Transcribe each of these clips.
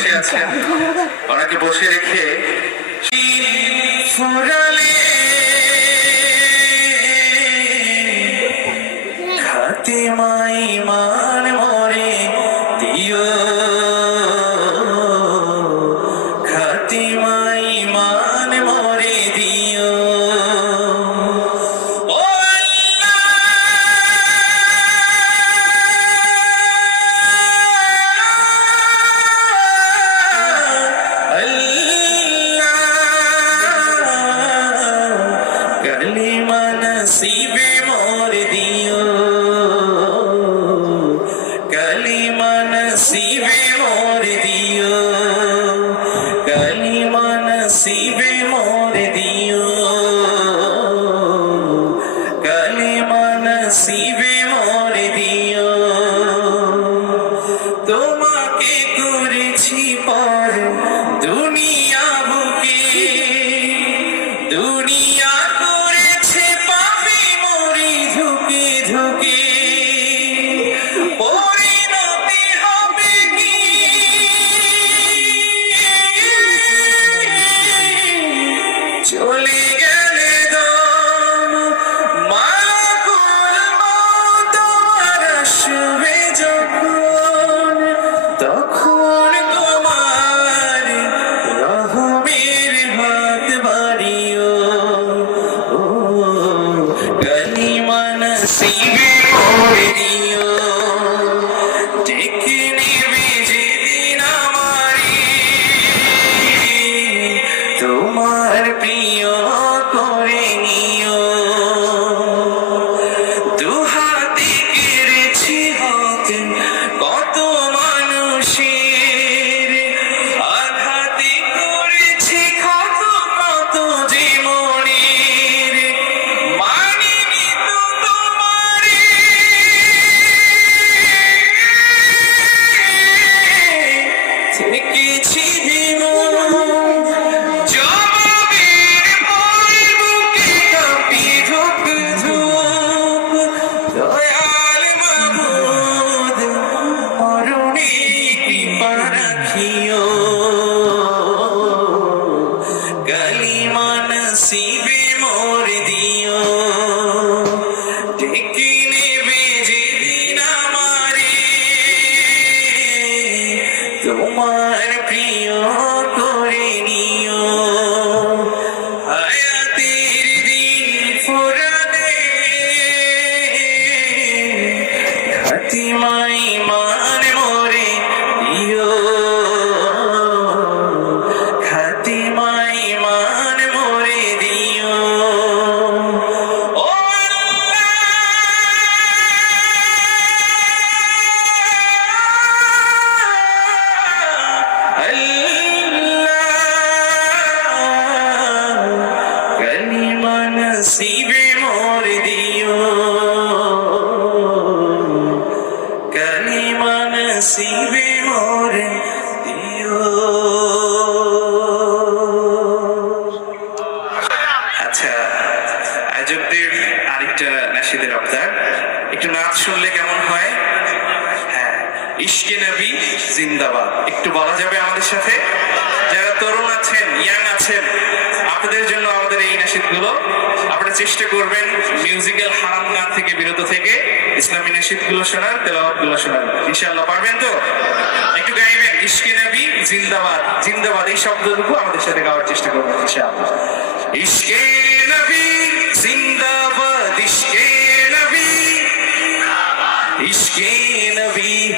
বসে আছেন। ওনাকে বসে রেখে ফুরালে মোর দিও কালিমা নসিবে মোর দিও কালিমা নসিবে মোর দিও তোমাকে করেছি পর দুনিয়া বুকে দুনিয়া তোমার প্রিয় করে নিও। হায়াতের দিন ফুরালে খাতিমাই একটু নাচ শুনলে কেমন হয়? হ্যাঁ ইশকে নবী জিন্দাবাদ। একটু বলা যাবে আমাদের সাথে? যারা তরুণ আছেন, ইয়াং আছেন, আপনাদের জন্য আমাদের এই নাসিদগুলো আপনারা চেষ্টা করবেন মিউজিক্যাল হারাম গান থেকে বিরত থেকে ইসলামী নাসিদগুলো শোনার তেলাওয়াতগুলো শোনার। ইনশাআল্লাহ, পারবেন তো? একটু গাইবেন, ইশকে নবী জিন্দাবাদ। জিন্দাবাদ, এই শব্দটুকু আমাদের সাথে গাওয়ার চেষ্টা করবেন, ইনশাআল্লাহ। ইশকে নবী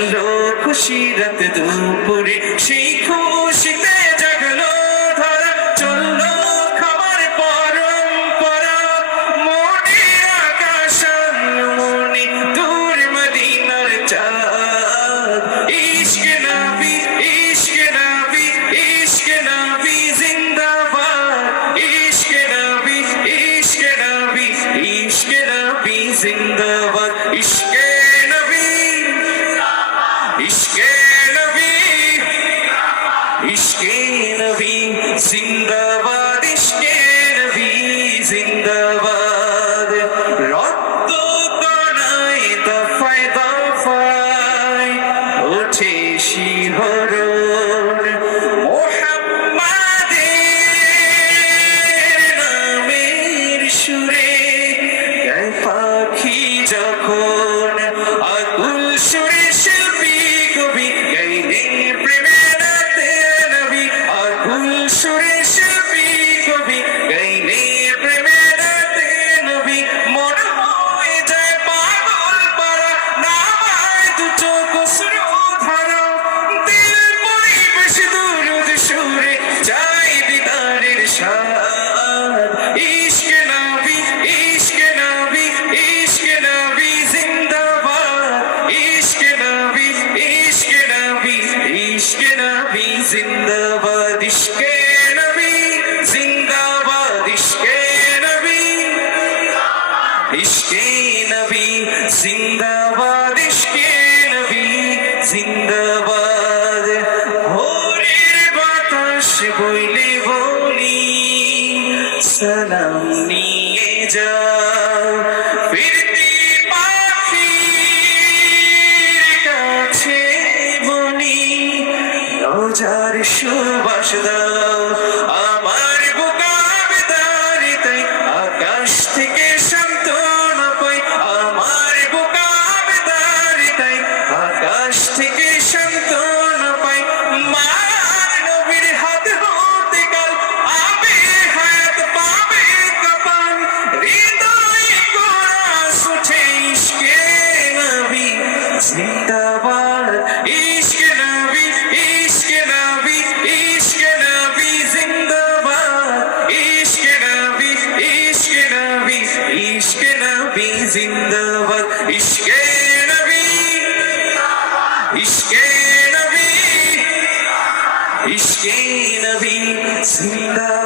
আনলো খুশি রাত দুপুরে। সেই খুশিতে জাগলো ধরা, চলল খাবার পরম্পরা। মনের আকাশ মনে দূর মদিনার চাঁদ। ইশক নাবি ইশক নাবি ইশক নাবি, জিন্দাবাদ। ইশক নাবি ইশক নাবি ইশক নাবি, জিন্দাবাদ। জিন্দাবাদ জিন্দাবাদ ইশকে নবী জিন্দাবাদ। হোরের বাতাস বইলে বলি সালাম নিয়ে যা। See now.